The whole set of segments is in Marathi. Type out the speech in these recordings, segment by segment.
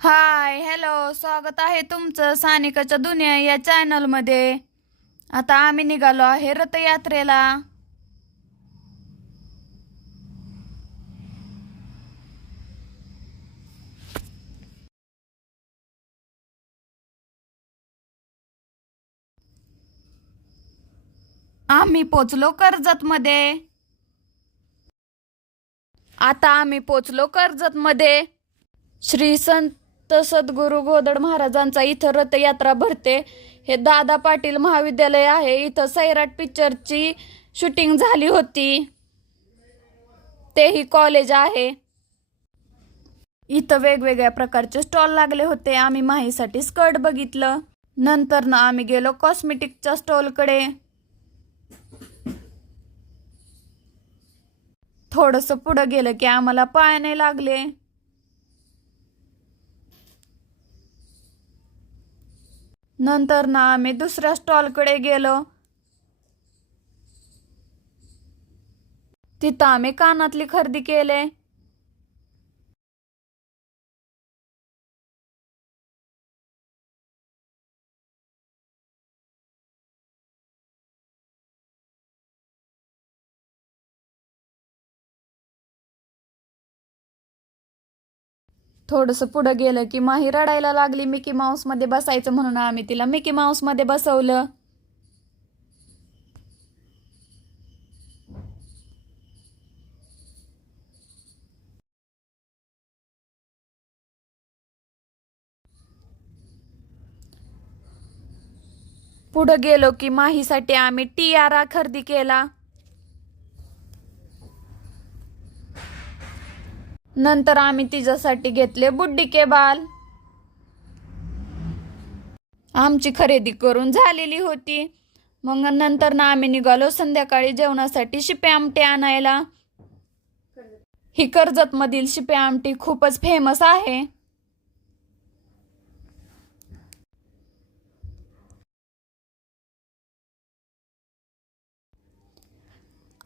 हाय हॅलो, स्वागत आहे तुमचं सानिकाच्या दुनिया या चॅनलमध्ये. आता आम्ही निघालो आहे रथयात्रेला. आम्ही पोचलो कर्जतमध्ये. आता आम्ही पोचलो कर्जतमध्ये. श्री संत सद्गुरू गोदड महाराजांचा इथं रथयात्रा भरते. हे दादा पाटील महाविद्यालय आहे. इथं सैराट पिक्चरची शूटिंग झाली होती. तेही कॉलेज आहे. इथं वेगवेगळ्या प्रकारचे स्टॉल लागले होते. आम्ही माहीसाठी स्कर्ट बघितलं. नंतर ना आम्ही गेलो कॉस्मेटिकच्या स्टॉलकडे. थोडंसं पुढं गेलं की आम्हाला पायाने लागले. नंतर ना आम्ही दुसऱ्या स्टॉलकडे गेलो. तिथं आम्ही कानातली खरेदी केले. थोडंसं पुढं गेलं की माही रडायला लागली. मिकी माऊस मध्ये बसायचं म्हणून आम्ही तिला मिकी माऊस मध्ये बसवलं. पुढं गेलो की माहीसाठी आम्ही टियारा खरेदी केला. नंतर आम्ही तिच्यासाठी घेतले बुड्डी के बाल. आमची खरेदी करून झालेली होती. मग नंतर ना आम्ही निघालो संध्याकाळी जेवणासाठी शिपे आमटी आणायला. ही कर्जत मधील शिपे आमटी खूपच फेमस आहे.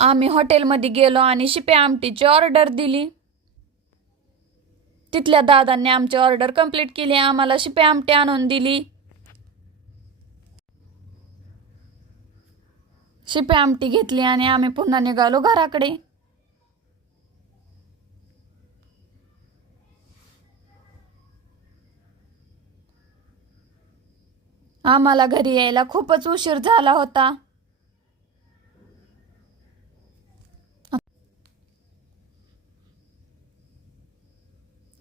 आम्ही हॉटेलमध्ये गेलो आणि शिपे आमटीची ऑर्डर दिली. तिथल्या दादांनी आमची ऑर्डर कंप्लीट केली. आम्हाला शिपे आमटी आणून दिली. शिपे आमटी घेतली आणि आम्ही पुन्हा निघालो घराकडे. आम्हाला घरी यायला खूपच उशीर झाला होता.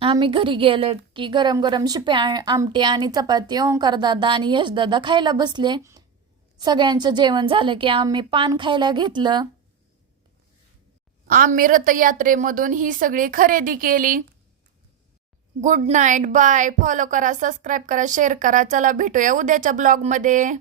आम्ही घरी गेलो की गरम गरम शिपे आमटी आणि चपाती ओंकार दादा आणि यश दादा खायला बसले. सगळ्यांचं जेवण झालं की आम्ही पान खायला घेतलं. आम्ही रथयात्रेमधून ही सगळी खरेदी केली. Good night, bye. फॉलो करा, सबस्क्राईब करा, शेअर करा. चला भेटूया उद्याच्या ब्लॉगमध्ये.